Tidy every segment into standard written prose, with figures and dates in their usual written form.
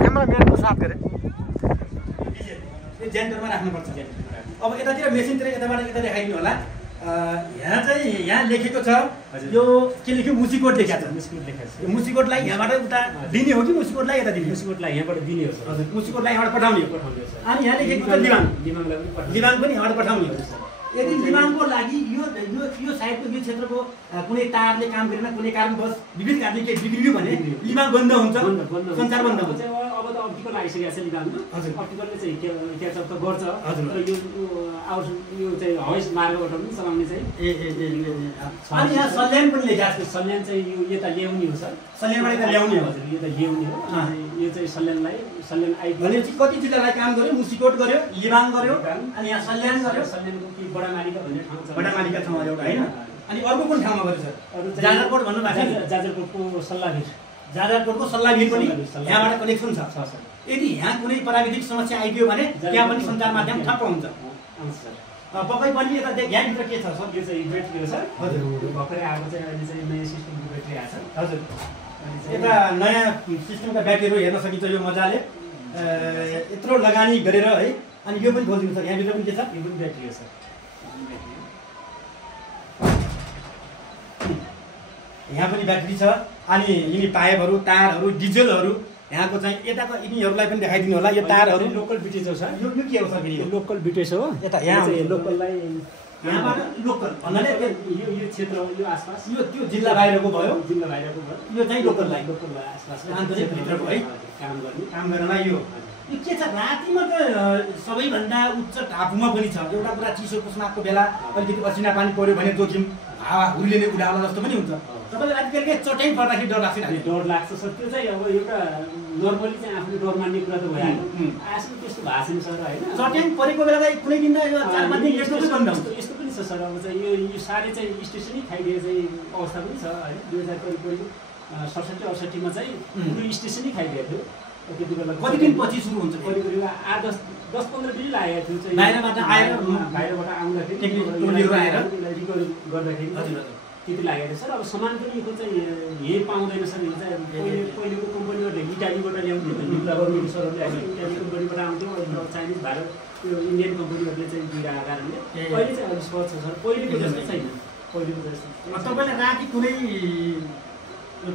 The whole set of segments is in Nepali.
क्यामेराम्यानको साथ गरे यो जेन्टरमा राख्नुपर्छ। अब यतातिर मेसिनतिर यताबाट यता देखाइदिनु होला। यहाँ चाहिँ यहाँ लेखेको छ यो के लेख्यो मुसिकोट लेखेको छ। यो मुसिकोटलाई यहाँबाट उता दिने हो कि मुसिकोटलाई यता दिने? मुसिकोटलाई यहाँबाट दिने हो सर। हजुर मुसिकोटलाई यहाँबाट पठाउने हो। अनि यहाँ लेखेको छ लिबाङ पनि यहाँबाट पठाउने हो। यदि लिबाङको लागि यो साइडको यो क्षेत्रको कुनै तारले काम गरेन कुनै कारणवश विभिन्न कारणले केही बिग्रियो भने लिबाङ बन्द हुन्छ, सञ्चार बन्द हुन्छ। अब त अप्टिकल आइसकेको छ लिबाङमा। अप्टिकलले चाहिँ क्याचअप त गर्छ तर यो चाहिँ हवाई मार्गबाट पनि चलाउने चाहिँ अनि यहाँ सल्यान पनि लेखेको छ। सल्यान चाहिँ यो यता ल्याउने हो सर। सल्यानबाट यता ल्याउने हो। हजुर यो त ल्याउने हो। यो चाहिँ सल्यान भनेपछि कति जिल्लालाई काम गर्यो? मुसिकोट गर्यो, लिबाङ गर्यो, अनि यहाँ सल्यान गर्यो। सल्यानको कि बडामालिका भन्ने ठाउँ छ। बडामालिका ठाउँमा एउटा हैन। अनि अर्को कुन ठाउँमा गर्यो सर? जाजरकोट भन्नु भएको छ। जाजरकोटको सल्लाहवीर। जाजरकोटको सल्लाहवीर पनि यहाँबाट कनेक्सन छ। यदि यहाँ कुनै प्राविधिक समस्या आइदियो भने त्यहाँ पनि सञ्चार माध्यम ठप्प हुन्छ। पक्कै पनि यता यहाँभित्र के छ सर? यो चाहिँ ब्याट्री हो सर। हजुर भर्खरै आएको चाहिँ अहिले चाहिँ नयाँ सिस्टमको ब्याट्री आएको छ। हजुर यता नयाँ सिस्टमका ब्याट्रीहरू हेर्न सकिन्छ यो मजाले। यत्रो लगानी गरेर है। अनि यो पनि खोलिदिनु सर। यहाँभित्र पनि के छ? यो पनि ब्याट्री हो सर। यहाँ पनि ब्याट्री छ। अनि यिनी पाइपहरू, तारहरू, डिजेलहरू यहाँको चाहिँ यताको यिनीहरूलाई पनि देखाइदिनु होला। यो तारहरू लोकल बिटेज हो सर। यो के हो सर? यो लोकल बिटेज हो। यता यहाँ लोकललाई यहाँबाट लोकल भन्नाले यो क्षेत्र यो आसपास यो त्यो जिल्ला बाहिरको भयो। जिल्ला बाहिरको भयो। यो चाहिँ लोकललाई आसपास आन्तरिक भित्रको है काम गर्नलाई यो के छ? रातिमा त सबैभन्दा उच्च टापुमा पनि छ। एउटा कुरा चिसो पुस्माको बेला अलिकति असिना पानी पर्यो भने जोखिम हावा हुर्लिने उडाउला जस्तो पनि हुन्छ। तपाईँले राति बेलुकै चट्याङ पर्दाखेरि डर लाग्छ? डर लाग्छ सर। त्यो चाहिँ अब एउटा नर्मली चाहिँ आफूले डर मान्ने कुरा त भइहाल्यो। आजकल त्यस्तो भएको छैन सर होइन। चट्याङ परेको बेला चाहिँ कुनै दिन 4-5 दिन यस्तो पनि बन्द हुन्छ। यस्तो पनि छ सर। अब चाहिँ यो साह्रै चाहिँ स्टेसनै खाइदिएको चाहिँ अवस्था पनि छ होइन। 2067-68 चाहिँ पुरै स्टेसनै खाइदिएको थियो। त्यति बेला कति दिन पछि सुरु हुन्छ? करिब 8-10-15 दिन लागेको थियो चाहिँ बाहिरबाट आउँदाखेरि टोलीहरू आएर रिकभरी गर्दाखेरि त्यति लागेको थियो सर। अब सामान पनि यो चाहिँ यहीँ पाउँदैन सर। यो चाहिँ पहिलेको कम्पनीहरूले इटालीबाट ल्याउँथ्यो। गभर्मेन्ट सरहरूले इटाली कम्पनीबाट आउँथ्यो। चाइनिज भारत यो इन्डियन कम्पनीहरूले चाहिँ दिइरहेको कारणले अहिले चाहिँ अलिक सहज छ सर। पहिलेको जस्तो छैन। पहिलेको जस्तो तपाईँलाई राति कुनै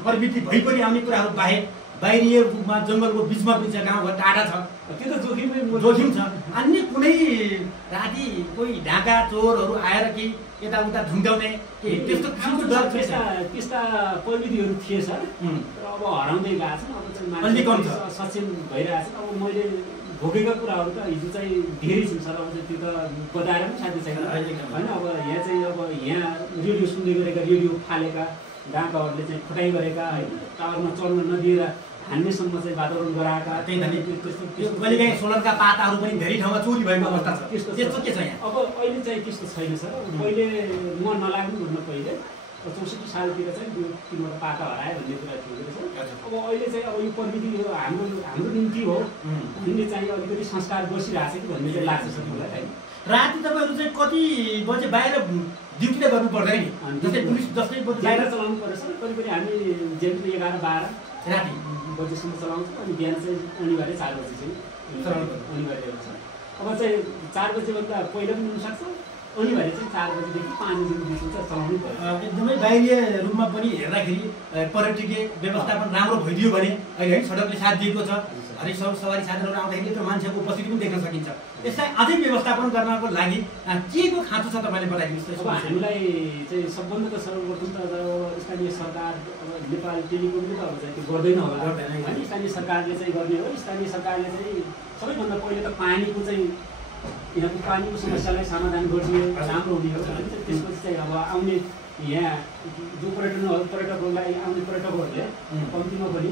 प्रवृत्ति भइ पनि आउने कुराहरू बाहेक बाहिरिए रूपमा जङ्गलको बिचमा पनि छ, गाउँघर टाढा छ, त्यो त जोखिम छ। अन्य कुनै राति कोही ढाका चोरहरू आएर केही यताउता झुन्ड्याउने त्यस्तो किसिमको डर त्यस्ता प्रविधिहरू थिए सर। तर अब हराउँदै गएको छन्। अब चाहिँ मान्छे सचेत भइरहेको छ। अब मैले भोगेका कुराहरू त हिजो चाहिँ धेरै छन् सर। अब चाहिँ त्यो त बधाएर पनि साध्य छैन होइन। अब यहाँ चाहिँ अब यहाँ रेडियो सुन्दै गरेका, रेडियो फालेका डाँकाहरूले चाहिँ फुटाइ गरेका होइन, टावरमा चढ्न नदिएर हान्नेसम्म चाहिँ वातावरण गराएका। कहिलेकाहीँ सोलरका पाताहरू पनि धेरै ठाउँमा चोरी भएको अवस्था छ। त्यस्तो के छ यहाँ? अब अहिले चाहिँ त्यस्तो छैन सर। पहिले म नलाग्नु भन्नु पहिले 64 सालतिर चाहिँ यो तिम्रो पाता हरायो भन्ने कुरा थियो सर। अब अहिले चाहिँ अब यो प्रविधि हाम्रो निम्ति हो भन्ने चाहिँ अलिकति संस्कार बसिरहेको छ कि भन्ने चाहिँ लाग्छ सर मलाई होइन। राति तपाईँहरू चाहिँ कति बजे बाहिर ड्युटीले गर्नु पर्दैन नि? जस्तै पुलिस जस्तै बाहिर चलाउनु पर्छ सर। कहिले हामी जेनरली 11-12 राति बजेसम्म चलाउँछौँ। अनि बिहान चाहिँ अनिवार्य 4 बजे चाहिँ अनिवार्य हुन्छ। अब चाहिँ 4 बजेभन्दा पहिला पनि हुनसक्छ। अनिवार्य चाहिँ 4 बजेदेखि 5 बजेको बिचमा चाहिँ चलाउनु पर्छ। एकदमै बाहिरी रूपमा पनि हेर्दाखेरि पर्यटकीय व्यवस्थापन राम्रो भइदियो भने अहिले है सडकले साथ दिएको छ। हरेक सवारी साधनहरू आउँदाखेरि त्यो मान्छेको उपस्थिति पनि देख्न सकिन्छ। यसलाई अझै व्यवस्थापन गर्नको लागि के को खाँचो छ तपाईँले बताइदिनुहोस्। अब हामीलाई चाहिँ सबभन्दा त सर्वप्रथम त स्थानीय सरकार नेपाल टेलिकमले त अब चाहिँ त्यो गर्दैन होला होइन। स्थानीय सरकारले चाहिँ गर्ने हो। स्थानीय सरकारले चाहिँ सबैभन्दा पहिले त पानीको चाहिँ यहाँको पानीको समस्यालाई समाधान गर्ने राम्रो हुने हो। त्यसपछि चाहिँ अब आउने यहाँ जो पर्यटकहरूलाई आउने पर्यटकहरूले कम्तीमा पनि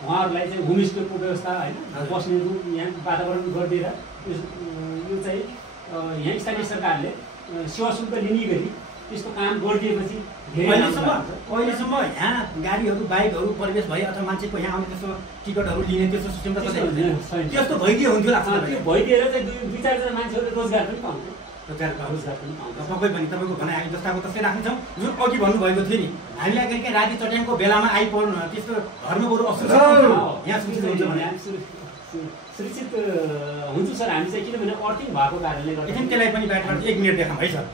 उहाँहरूलाई चाहिँ होमस्टेको व्यवस्था होइन, बस्ने रूम यहाँ वातावरण गरिदिएर यो चाहिँ यहाँ स्थानीय सरकारले सेवा शुल्क लिने गरी त्यस्तो काम गरिदिएपछि अहिलेसम्म यहाँ गाडीहरू बाइकहरू प्रवेश भए अथवा मान्छेको यहाँ आउने त्यस्तो टिकटहरू लिने त्यस्तो सिस्टम त त्यस्तो भइदियो हुन्थ्यो लाग्छ। त्यो भइदिएर चाहिँ 2-4 जना मान्छेहरूले रोजगार पनि पाउँथ्यो। रोजगार रोजगार पनि पाउँछ। पक्कै पनि तपाईँको भनाइ हामी जस्ताको तस्तै राख्नेछौँ। जुन अघि भन्नुभएको थियो नि, हामीलाई कहिले राति चट्याङको बेलामा आइपर्नु त्यस्तो घरमा बरु असुरक्षित यहाँ सुरक्षित हुन्छ भने सुरक्षित हुन्छ सर। हामी चाहिँ किनभने अर्थिङ भएको कारणले गर्दा एकछिन त्यसलाई पनि बाटोबाट 1 मिनट देखाउँ है सर।